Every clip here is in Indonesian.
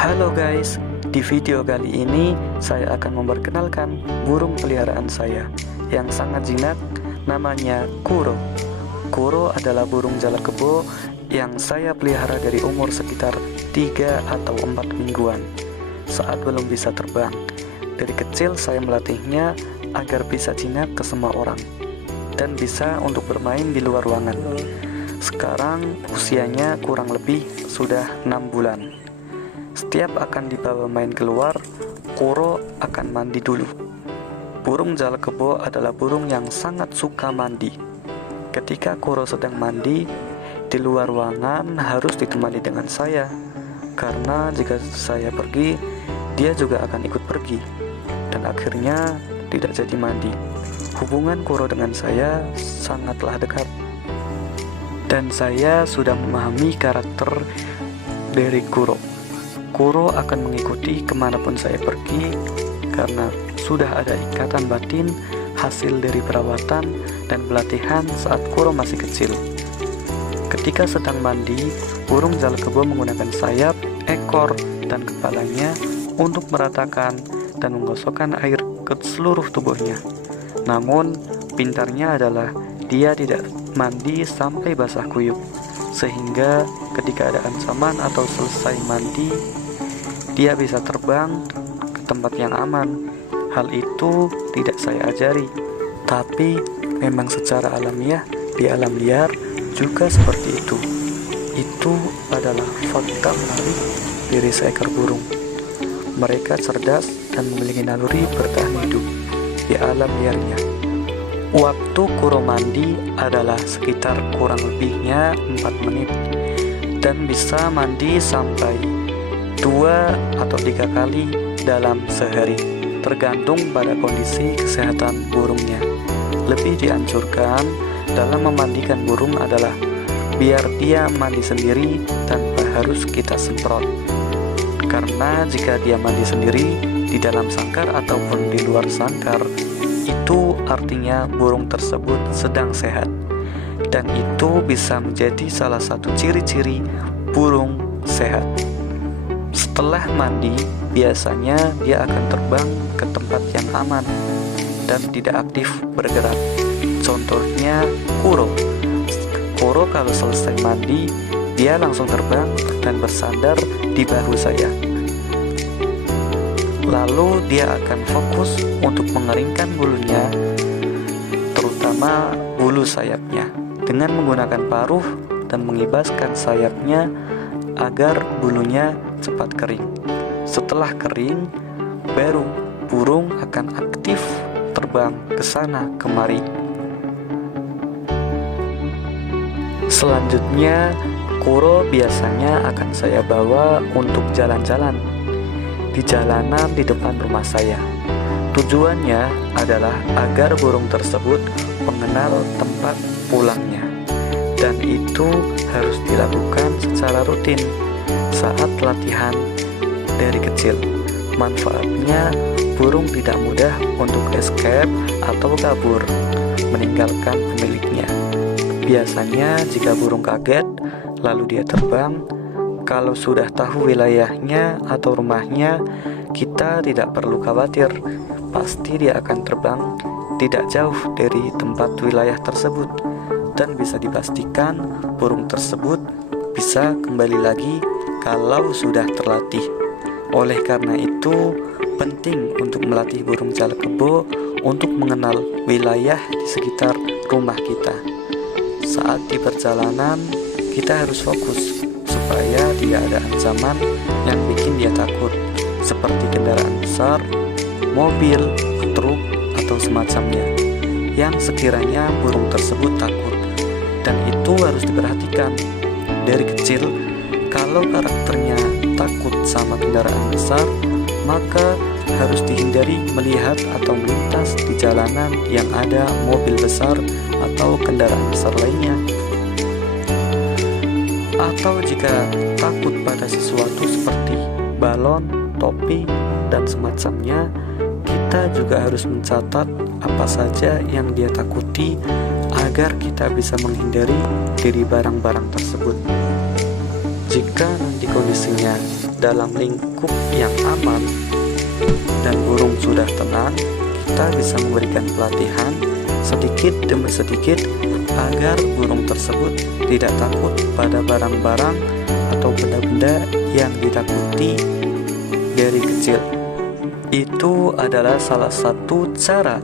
Halo guys, di video kali ini saya akan memperkenalkan burung peliharaan saya yang sangat jinak, namanya kuro. Kuro adalah burung jalak kebo yang saya pelihara dari umur sekitar 3 atau 4 mingguan saat belum bisa terbang. Dari kecil saya melatihnya agar bisa jinak ke semua orang dan bisa untuk bermain di luar ruangan. Sekarang usianya kurang lebih sudah 6 bulan. Setiap akan dibawa main keluar, kuro akan mandi dulu. Burung jalak kebo adalah burung yang sangat suka mandi. Ketika kuro sedang mandi, di luar ruangan harus ditemani dengan saya, karena jika saya pergi, dia juga akan ikut pergi, dan akhirnya tidak jadi mandi. Hubungan kuro dengan saya sangatlah dekat, dan saya sudah memahami karakter dari kuro. Kuro akan mengikuti kemanapun saya pergi karena sudah ada ikatan batin hasil dari perawatan dan pelatihan saat kuro masih kecil. Ketika sedang mandi, burung jalak kebo menggunakan sayap, ekor, dan kepalanya untuk meratakan dan menggosokkan air ke seluruh tubuhnya. Namun, pintarnya adalah dia tidak mandi sampai basah kuyup, sehingga ketika ada ancaman atau selesai mandi, dia bisa terbang ke tempat yang aman. Hal itu tidak saya ajari, tapi memang secara alamiah di alam liar juga seperti itu. Itu adalah fakta menarik dari seekor burung. Mereka cerdas dan memiliki naluri bertahan hidup di alam liarnya. Waktu kuro mandi adalah sekitar kurang lebihnya 4 menit dan bisa mandi sampai 2 atau 3 kali dalam sehari, tergantung pada kondisi kesehatan burungnya. Lebih dianjurkan dalam memandikan burung adalah biar dia mandi sendiri tanpa harus kita semprot, karena jika dia mandi sendiri di dalam sangkar ataupun di luar sangkar, itu artinya burung tersebut sedang sehat, dan itu bisa menjadi salah satu ciri-ciri burung sehat. Setelah mandi, biasanya dia akan terbang ke tempat yang aman dan tidak aktif bergerak. Contohnya kuro. Kuro kalau selesai mandi, dia langsung terbang dan bersandar di bahu saya. Lalu dia akan fokus untuk mengeringkan bulunya, terutama bulu sayapnya, dengan menggunakan paruh dan mengibaskan sayapnya agar bulunya cepat kering. Setelah kering, baru burung akan aktif terbang ke sana kemari. Selanjutnya, kuro biasanya akan saya bawa untuk jalan-jalan di jalanan di depan rumah saya. Tujuannya adalah agar burung tersebut mengenal tempat pulangnya, dan itu harus dilakukan secara rutin saat latihan dari kecil. Manfaatnya, burung tidak mudah untuk escape atau kabur meninggalkan pemiliknya. Biasanya jika burung kaget lalu dia terbang, kalau sudah tahu wilayahnya atau rumahnya, kita tidak perlu khawatir, pasti dia akan terbang tidak jauh dari tempat wilayah tersebut, dan bisa dipastikan burung tersebut bisa kembali lagi kalau sudah terlatih. Oleh karena itu, penting untuk melatih burung jalak kebo untuk mengenal wilayah di sekitar rumah kita. Saat di perjalanan, kita harus fokus supaya tidak ada ancaman yang bikin dia takut, seperti kendaraan besar, mobil, truk, atau semacamnya, yang sekiranya burung tersebut takut. Dan itu harus diperhatikan dari kecil. Kalau karakternya takut sama kendaraan besar, maka harus dihindari melihat atau melintas di jalanan yang ada mobil besar atau kendaraan besar lainnya. Atau jika takut pada sesuatu seperti balon, topi, dan semacamnya, kita juga harus mencatat apa saja yang dia takuti agar kita bisa menghindari dari barang-barang tersebut. Jika nanti kondisinya dalam lingkup yang aman dan burung sudah tenang, kita bisa memberikan pelatihan sedikit demi sedikit agar burung tersebut tidak takut pada barang-barang atau benda-benda yang ditakuti dari kecil. Itu adalah salah satu cara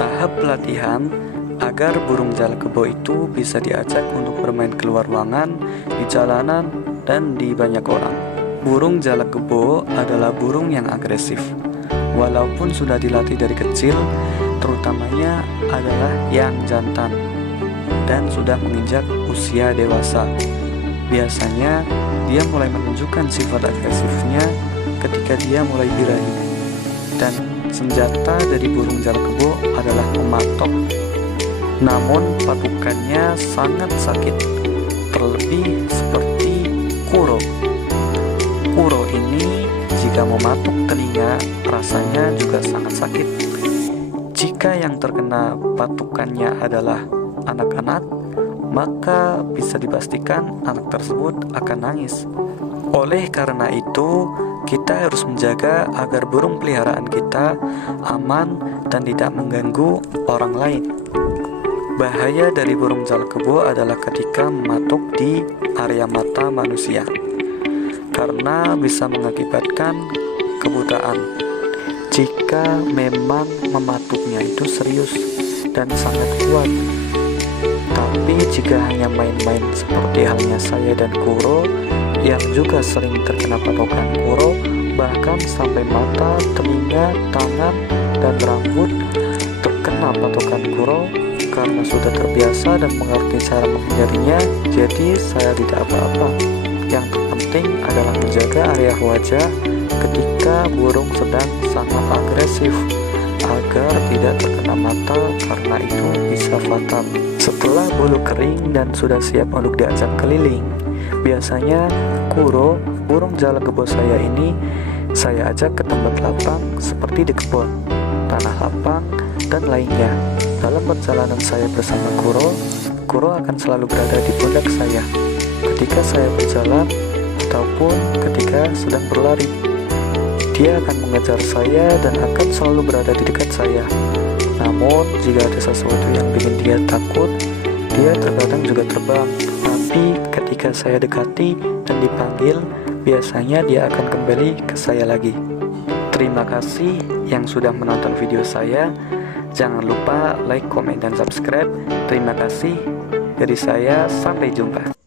tahap pelatihan agar burung jalak kebo itu bisa diajak untuk bermain keluar ruangan, di jalanan, dan di banyak orang. Burung jalak kebo adalah burung yang agresif. Walaupun sudah dilatih dari kecil, terutamanya adalah yang jantan dan sudah menginjak usia dewasa. Biasanya dia mulai menunjukkan sifat agresifnya ketika dia mulai birahi. Dan senjata dari burung jalak kebo adalah mematok. Namun patukannya sangat sakit, terlebih seperti kuro. Kuro ini jika mematuk telinga rasanya juga sangat sakit. Jika yang terkena patukannya adalah anak-anak, maka bisa dipastikan anak tersebut akan nangis. Oleh karena itu, kita harus menjaga agar burung peliharaan kita aman dan tidak mengganggu orang lain. Bahaya dari burung jalak kebo adalah ketika mematuk di area mata manusia, karena bisa mengakibatkan kebutaan. Jika memang mematuknya itu serius dan sangat kuat. Tapi jika hanya main-main seperti halnya saya dan Kuro yang juga sering terkena patokan Kuro, bahkan sampai mata, telinga, tangan, dan rambut terkena patokan Kuro karena sudah terbiasa dan mengerti cara menghindarinya, jadi saya tidak apa-apa. Yang terpenting adalah menjaga area wajah ketika burung sedang sangat agresif agar tidak terkena mata, karena itu bisa fatal. Setelah bulu kering dan sudah siap untuk diajak keliling, biasanya Kuro, burung jalak kebo saya ini, saya ajak ke tempat lapang seperti di kebun, tanah lapang, dan lainnya. Dalam perjalanan saya bersama Kuro, Kuro akan selalu berada di pundak saya ketika saya berjalan ataupun ketika sedang berlari. Dia akan mengejar saya dan akan selalu berada di dekat saya. Namun, jika ada sesuatu yang bikin dia takut, dia terkadang juga terbang. Tapi ketika saya dekati dan dipanggil, biasanya dia akan kembali ke saya lagi. Terima kasih yang sudah menonton video saya. Jangan lupa like, komen, dan subscribe. Terima kasih dari saya. Sampai jumpa.